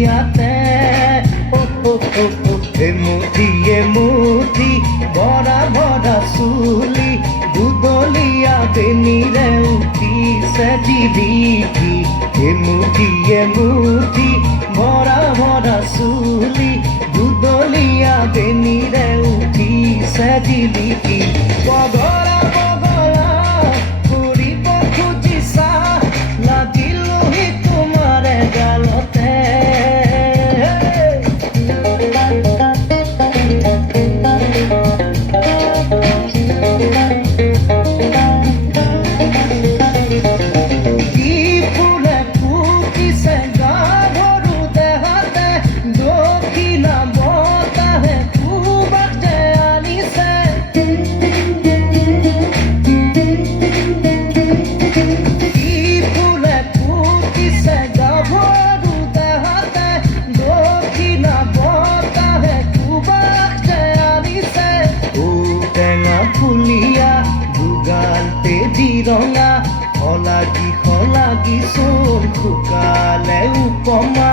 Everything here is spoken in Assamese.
ইয়াতে এমুঠি ভৰা ভৰা চুলি দুদলীয়া বেনিৰে উঠিছে জিলিকি এমুঠি ভৰা ভৰা চুলি দুদলীয়া বেনিৰে উঠিছে জিলিকি বগলা বগলা ফুৰিব খুজিছা লাগিলোহি তোমাৰে গালতে ৰঙা হলাগি চোন শুকালে উপমা